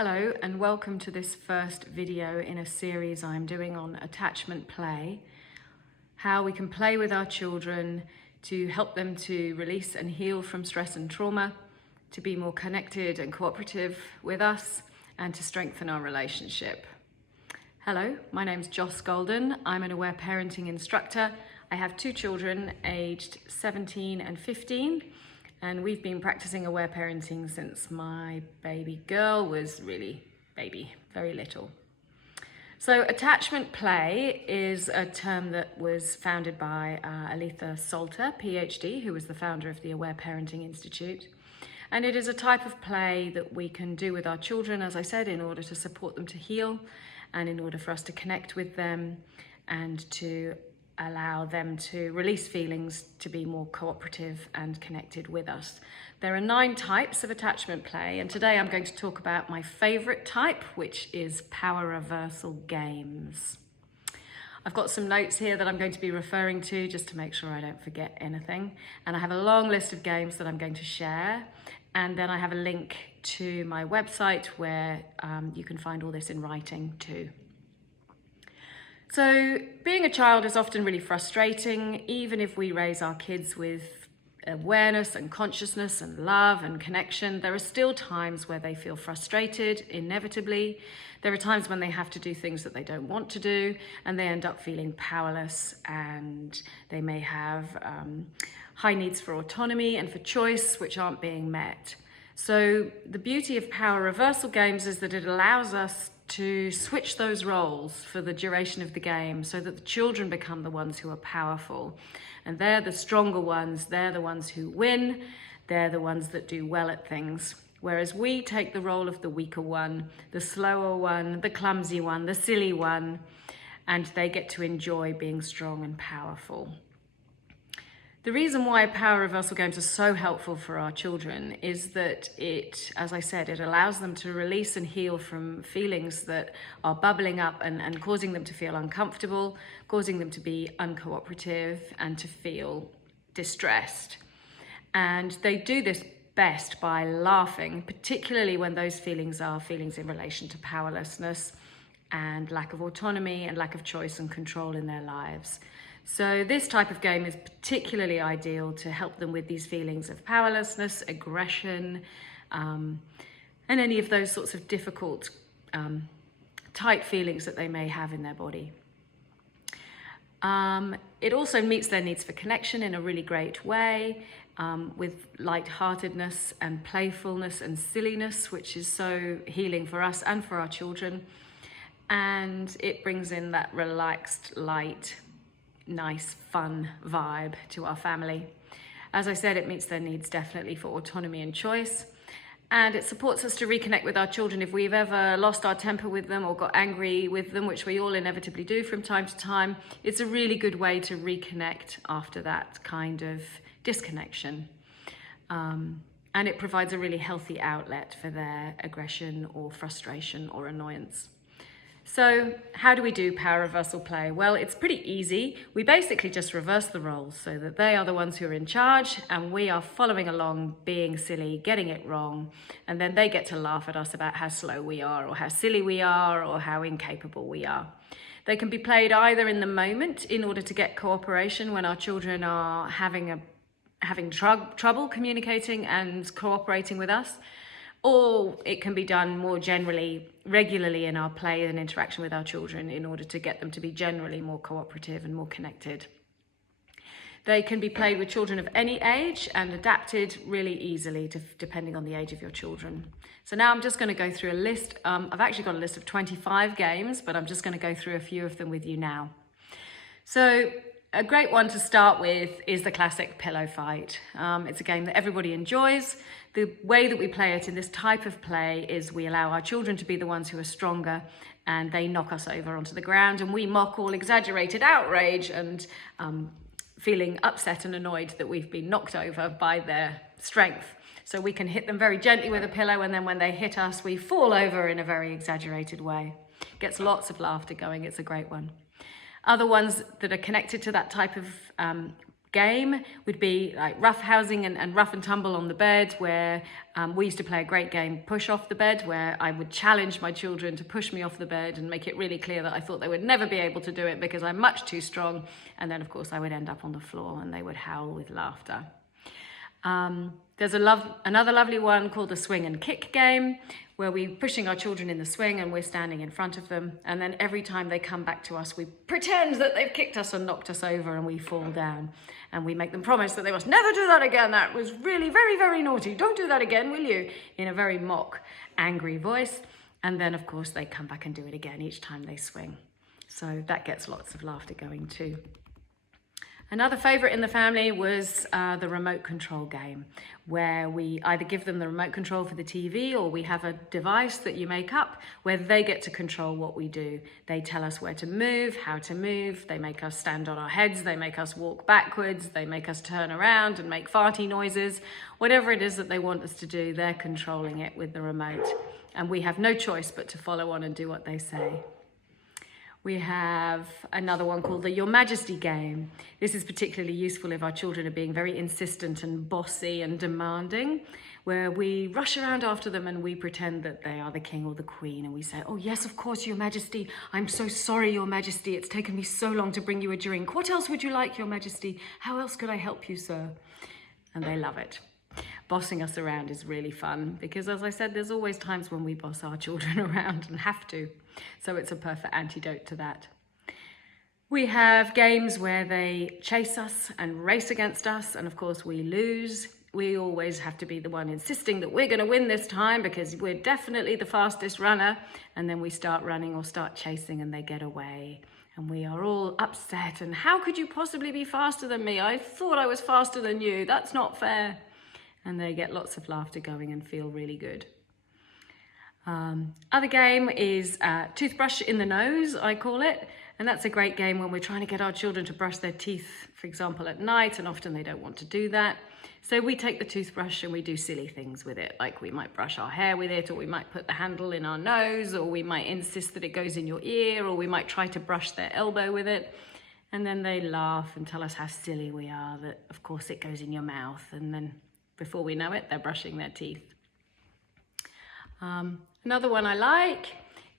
Hello and welcome to this first video in a series I'm doing on attachment play, how we can play with our children to help them to release and heal from stress and trauma, to be more connected and cooperative with us, and to strengthen our relationship. Hello, my name's Joss Golden. I'm an aware parenting instructor. I have two children aged 17 and 15. And we've been practicing aware parenting since my baby girl was really baby, very little. So attachment play is a term that was founded by Aletha Salter, PhD, who was the founder of the Aware Parenting Institute. And it is a type of play that we can do with our children, as I said, in order to support them to heal and in order for us to connect with them and to allow them to release feelings, to be more cooperative and connected with us. There are 9 types of attachment play, and today I'm going to talk about my favorite type, which is power reversal games. I've got some notes here that I'm going to be referring to just to make sure I don't forget anything. And I have a long list of games that I'm going to share. And then I have a link to my website where you can find all this in writing too. So being a child is often really frustrating, even if we raise our kids with awareness and consciousness and love and connection. There are still times where they feel frustrated, inevitably. There are times when they have to do things that they don't want to do, and they end up feeling powerless, and they may have high needs for autonomy and for choice, which aren't being met. So the beauty of power reversal games is that it allows us to switch those roles for the duration of the game so that the children become the ones who are powerful. And they're the stronger ones, they're the ones who win, they're the ones that do well at things. Whereas we take the role of the weaker one, the slower one, the clumsy one, the silly one, and they get to enjoy being strong and powerful. The reason why power reversal games are so helpful for our children is that it, as I said, it allows them to release and heal from feelings that are bubbling up and causing them to feel uncomfortable, causing them to be uncooperative and to feel distressed. And they do this best by laughing, particularly when those feelings are feelings in relation to powerlessness and lack of autonomy and lack of choice and control in their lives. So this type of game is particularly ideal to help them with these feelings of powerlessness, aggression, and any of those sorts of difficult, tight feelings that they may have in their body. It also meets their needs for connection in a really great way, with lightheartedness and playfulness and silliness, which is so healing for us and for our children. And it brings in that relaxed, light, nice, fun vibe to our family. As I said, it meets their needs definitely for autonomy and choice. And it supports us to reconnect with our children if we've ever lost our temper with them or got angry with them, which we all inevitably do from time to time. It's a really good way to reconnect after that kind of disconnection. And it provides a really healthy outlet for their aggression or frustration or annoyance. So how do we do power reversal play? Well, it's pretty easy. We basically just reverse the roles so that they are the ones who are in charge and we are following along, being silly, getting it wrong. And then they get to laugh at us about how slow we are or how silly we are or how incapable we are. They can be played either in the moment in order to get cooperation when our children are having trouble communicating and cooperating with us, or it can be done more generally, regularly in our play and interaction with our children in order to get them to be generally more cooperative and more connected. They can be played with children of any age and adapted really easily depending on the age of your children. So now I'm just going to go through a list. I've actually got a list of 25 games, but I'm just going to go through a few of them with you now. So a great one to start with is the classic pillow fight. It's a game that everybody enjoys. The way that we play it in this type of play is we allow our children to be the ones who are stronger and they knock us over onto the ground and we mock all exaggerated outrage and feeling upset and annoyed that we've been knocked over by their strength. So we can hit them very gently with a pillow and then when they hit us, we fall over in a very exaggerated way. Gets lots of laughter going, it's a great one. Other ones that are connected to that type of game would be like rough housing and rough and tumble on the bed, where we used to play a great game, push off the bed, where I would challenge my children to push me off the bed and make it really clear that I thought they would never be able to do it because I'm much too strong. And then of course I would end up on the floor and they would howl with laughter. There's another lovely one called the swing and kick game, where we're pushing our children in the swing and we're standing in front of them. And then every time they come back to us, we pretend that they've kicked us and knocked us over and we fall down. And we make them promise that they must never do that again. That was really very, very naughty. Don't do that again, will you? In a very mock, angry voice. And then, of course, they come back and do it again each time they swing. So that gets lots of laughter going too. Another favourite in the family was the remote control game, where we either give them the remote control for the TV or we have a device that you make up where they get to control what we do. They tell us where to move, how to move, they make us stand on our heads, they make us walk backwards, they make us turn around and make farty noises. Whatever it is that they want us to do, they're controlling it with the remote. And we have no choice but to follow on and do what they say. We have another one called the Your Majesty game. This is particularly useful if our children are being very insistent and bossy and demanding, where we rush around after them and we pretend that they are the king or the queen. And we say, oh yes, of course, Your Majesty. I'm so sorry, Your Majesty. It's taken me so long to bring you a drink. What else would you like, Your Majesty? How else could I help you, sir? And they love it. Bossing us around is really fun because, as I said, there's always times when we boss our children around and have to. So it's a perfect antidote to that. We have games where they chase us and race against us, and of course we lose. We always have to be the one insisting that we're going to win this time because we're definitely the fastest runner, and then we start running or start chasing and they get away. And we are all upset, and how could you possibly be faster than me? I thought I was faster than you. That's not fair. And they get lots of laughter going and feel really good. Other game is toothbrush in the nose, I call it. And that's a great game when we're trying to get our children to brush their teeth, for example, at night, and often they don't want to do that. So we take the toothbrush and we do silly things with it, like we might brush our hair with it, or we might put the handle in our nose, or we might insist that it goes in your ear, or we might try to brush their elbow with it. And then they laugh and tell us how silly we are, that of course it goes in your mouth, and then before we know it, they're brushing their teeth. Another one I like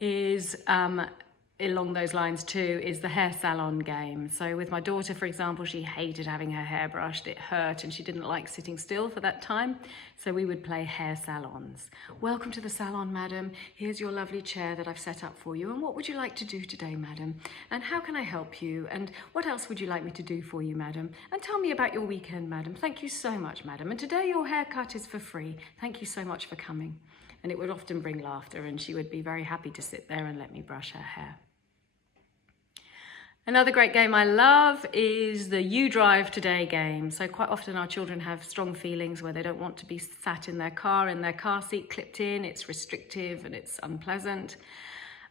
is, along those lines too, is the hair salon game. So with my daughter, for example, she hated having her hair brushed. It hurt and she didn't like sitting still for that time. So we would play hair salons. Welcome to the salon, madam. Here's your lovely chair that I've set up for you. And what would you like to do today, madam? And how can I help you? And what else would you like me to do for you, madam? And tell me about your weekend, madam. Thank you so much, madam. And today your haircut is for free. Thank you so much for coming. And it would often bring laughter, and she would be very happy to sit there and let me brush her hair. Another great game I love is the You Drive Today game. So quite often our children have strong feelings where they don't want to be sat in their car seat clipped in. It's restrictive and it's unpleasant.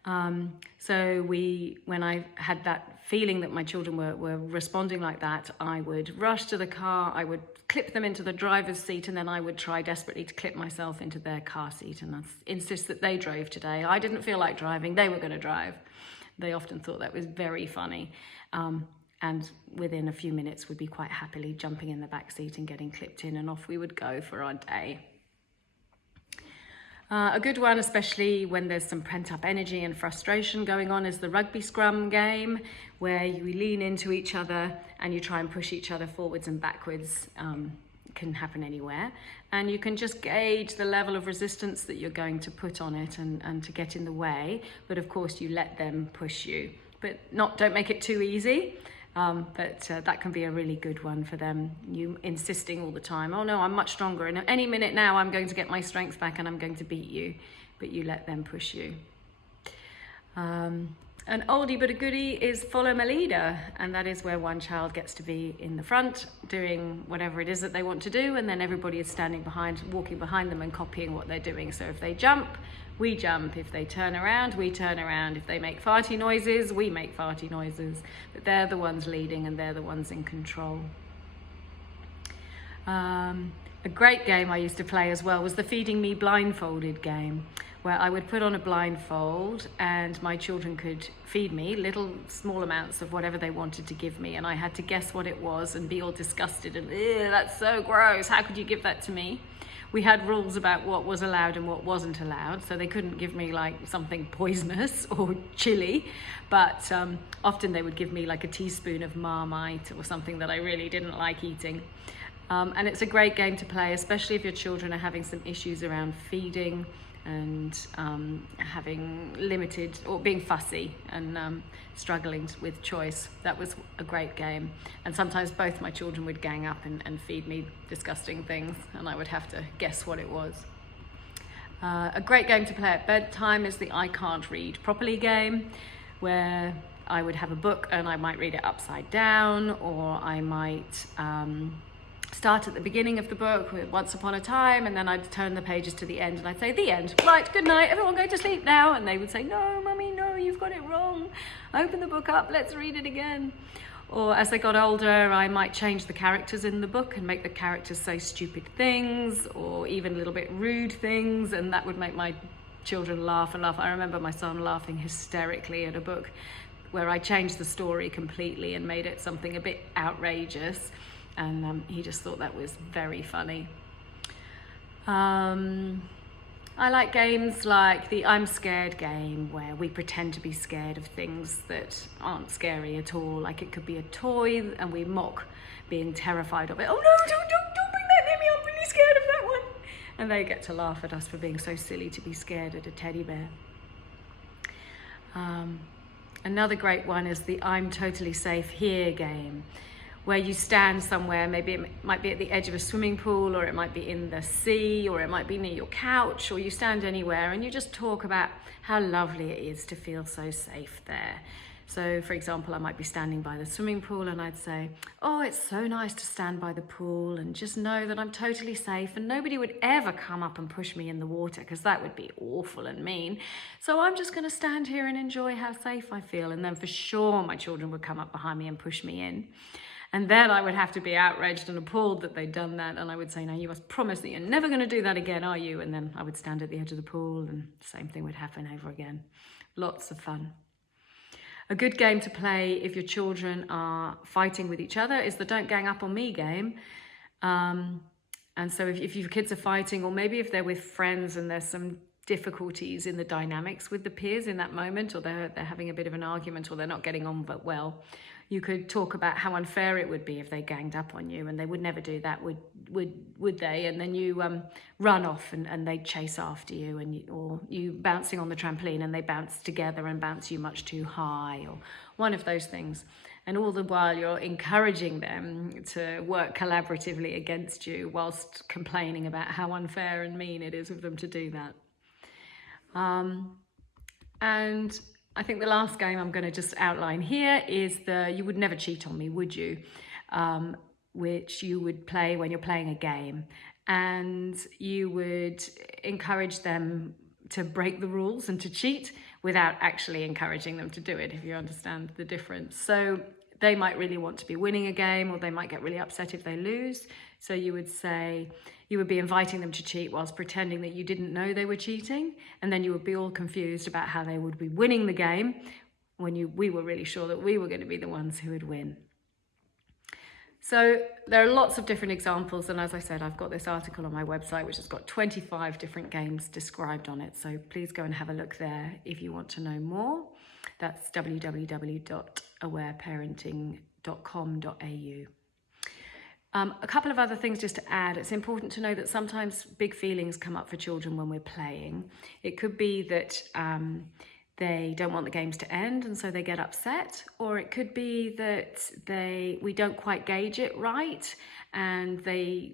So when I had that feeling that my children were responding like that, I would rush to the car, I would clip them into the driver's seat, and then I would try desperately to clip myself into their car seat and insist that they drove today. I didn't feel like driving, they were going to drive. They often thought that was very funny. And within a few minutes would be quite happily jumping in the back seat and getting clipped in, and off we would go for our day. A good one, especially when there's some pent-up energy and frustration going on, is the Rugby Scrum game, where you lean into each other and you try and push each other forwards and backwards. It can happen anywhere. And you can just gauge the level of resistance that you're going to put on it and to get in the way. But of course, you let them push you. But don't make it too easy. That can be a really good one for them. You insisting all the time, oh no, I'm much stronger, and any minute now I'm going to get my strength back and I'm going to beat you, but you let them push you. An oldie but a goodie is follow my leader, and that is where one child gets to be in the front doing whatever it is that they want to do, and then everybody is standing behind, walking behind them and copying what they're doing. So if they jump, we jump. If they turn around, we turn around. If they make farty noises, we make farty noises. But they're the ones leading and they're the ones in control. A great game I used to play as well was the Feeding Me Blindfolded game, where I would put on a blindfold and my children could feed me little small amounts of whatever they wanted to give me, and I had to guess what it was and be all disgusted and, ew, that's so gross, how could you give that to me? We had rules about what was allowed and what wasn't allowed, so they couldn't give me like something poisonous or chili, but often they would give me like a teaspoon of Marmite or something that I really didn't like eating. And it's a great game to play, especially if your children are having some issues around feeding and having limited or being fussy and struggling with choice. That was a great game. And sometimes both my children would gang up and feed me disgusting things, and I would have to guess what it was. A great game to play at bedtime is the I Can't Read Properly game, where I would have a book and I might read it upside down, or I might start at the beginning of the book with Once Upon a Time, and then I'd turn the pages to the end and I'd say, the end, right, good night, everyone go to sleep now. And they would say, no, mummy, no, you've got it wrong. Open the book up, let's read it again. Or as they got older, I might change the characters in the book and make the characters say stupid things or even a little bit rude things, and that would make my children laugh and laugh. I remember my son laughing hysterically at a book where I changed the story completely and made it something a bit outrageous. And he just thought that was very funny. I like games like the I'm Scared game, where we pretend to be scared of things that aren't scary at all. Like it could be a toy and we mock being terrified of it. Oh no, don't bring that near me, I'm really scared of that one. And they get to laugh at us for being so silly to be scared at a teddy bear. Another great one is the I'm Totally Safe Here game, where you stand somewhere, maybe it might be at the edge of a swimming pool, or it might be in the sea, or it might be near your couch, or you stand anywhere and you just talk about how lovely it is to feel so safe there. So for example, I might be standing by the swimming pool and I'd say, oh, it's so nice to stand by the pool and just know that I'm totally safe and nobody would ever come up and push me in the water, because that would be awful and mean. So I'm just going to stand here and enjoy how safe I feel. And then for sure my children would come up behind me and push me in. And then I would have to be outraged and appalled that they'd done that. And I would say, no, you must promise that you're never going to do that again, are you? And then I would stand at the edge of the pool and the same thing would happen over again. Lots of fun. A good game to play if your children are fighting with each other is the Don't Gang Up on Me game. And so if your kids are fighting, or maybe if they're with friends and there's some difficulties in the dynamics with the peers in that moment, or they're having a bit of an argument, or they're not getting on but well, you could talk about how unfair it would be if they ganged up on you, and they would never do that, would they? And then you run off and they chase after you, or you bouncing on the trampoline and they bounce together and bounce you much too high, or one of those things. And all the while you're encouraging them to work collaboratively against you whilst complaining about how unfair and mean it is of them to do that. And I think the last game I'm going to just outline here is the You Would Never Cheat on Me, Would You? Which you would play when you're playing a game. And you would encourage them to break the rules and to cheat without actually encouraging them to do it, if you understand the difference. So they might really want to be winning a game, or they might get really upset if they lose. So you would say, you would be inviting them to cheat whilst pretending that you didn't know they were cheating. And then you would be all confused about how they would be winning the game when we were really sure that we were going to be the ones who would win. So there are lots of different examples. And as I said, I've got this article on my website, which has got 25 different games described on it. So please go and have a look there if you want to know more. That's www.awareparenting.com.au. A couple of other things just to add. It's important to know that sometimes big feelings come up for children when we're playing. It could be that they don't want the games to end and so they get upset, or it could be that we don't quite gauge it right and they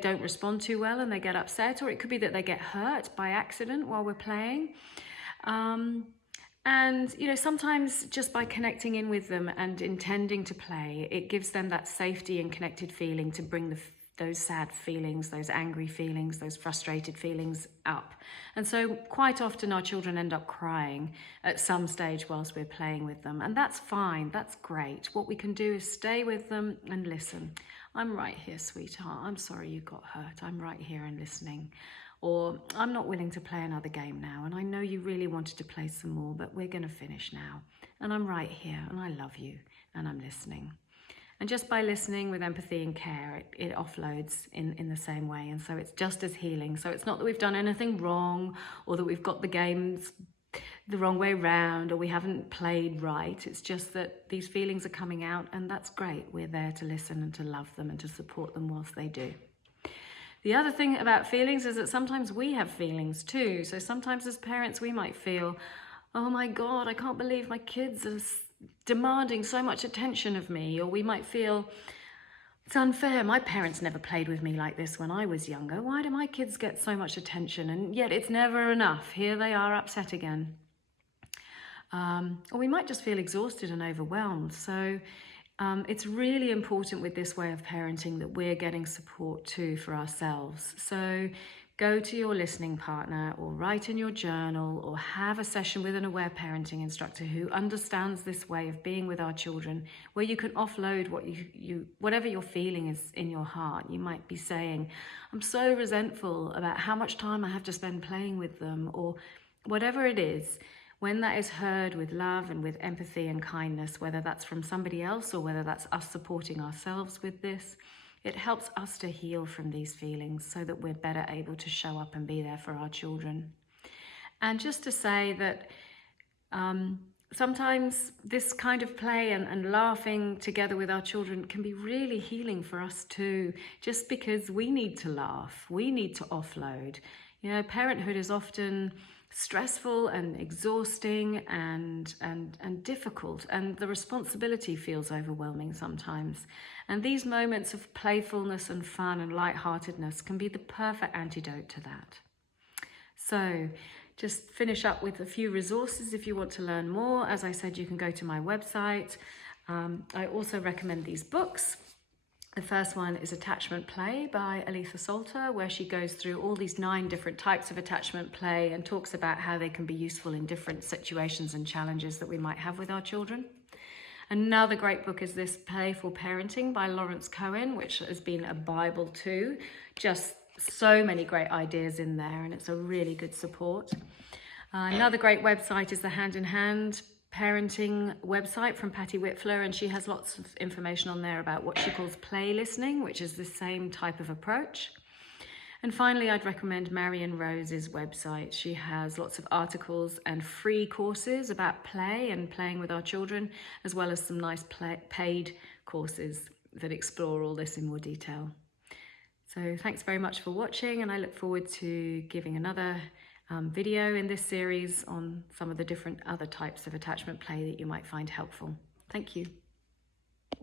don't respond too well and they get upset, or it could be that they get hurt by accident while we're playing. And, sometimes just by connecting in with them and intending to play, it gives them that safety and connected feeling to bring those sad feelings, those angry feelings, those frustrated feelings up. And so quite often our children end up crying at some stage whilst we're playing with them. And that's fine, that's great. What we can do is stay with them and listen. I'm right here, sweetheart. I'm sorry you got hurt. I'm right here and listening. Or I'm not willing to play another game now, and I know you really wanted to play some more, but we're going to finish now. And I'm right here, and I love you, and I'm listening. And just by listening with empathy and care, it offloads in the same way. And so it's just as healing. So it's not that we've done anything wrong, or that we've got the games the wrong way round, or we haven't played right. It's just that these feelings are coming out, and that's great. We're there to listen and to love them and to support them whilst they do. The other thing about feelings is that sometimes we have feelings too. So sometimes as parents we might feel, oh my God, I can't believe my kids are demanding so much attention of me. Or we might feel, it's unfair, my parents never played with me like this when I was younger. Why do my kids get so much attention? And yet it's never enough. Here they are upset again. Or we might just feel exhausted and overwhelmed. So it's really important with this way of parenting that we're getting support too for ourselves. So go to your listening partner, or write in your journal, or have a session with an aware parenting instructor who understands this way of being with our children, where you can offload whatever you're feeling is in your heart. You might be saying, I'm so resentful about how much time I have to spend playing with them, or whatever it is. When that is heard with love and with empathy and kindness, whether that's from somebody else or whether that's us supporting ourselves with this, it helps us to heal from these feelings so that we're better able to show up and be there for our children. And just to say that sometimes this kind of play and laughing together with our children can be really healing for us too, just because we need to laugh, we need to offload. You know, parenthood is often stressful and exhausting and difficult, and the responsibility feels overwhelming sometimes. And these moments of playfulness and fun and lightheartedness can be the perfect antidote to that. So just finish up with a few resources if you want to learn more. As I said, you can go to my website. I also recommend these books. The first one is Attachment Play by Aletha Salter, where she goes through all these 9 different types of attachment play and talks about how they can be useful in different situations and challenges that we might have with our children. Another great book is this Playful Parenting by Lawrence Cohen, which has been a Bible too. Just so many great ideas in there, and it's a really good support. Another great website is the Hand in Hand parenting website from Patty Whitfler, and she has lots of information on there about what she calls play listening, which is the same type of approach. And finally, I'd recommend Marion Rose's website. She has lots of articles and free courses about play and playing with our children, as well as some nice paid courses that explore all this in more detail. So thanks very much for watching, and I look forward to giving another video in this series on some of the different other types of attachment play that you might find helpful. Thank you.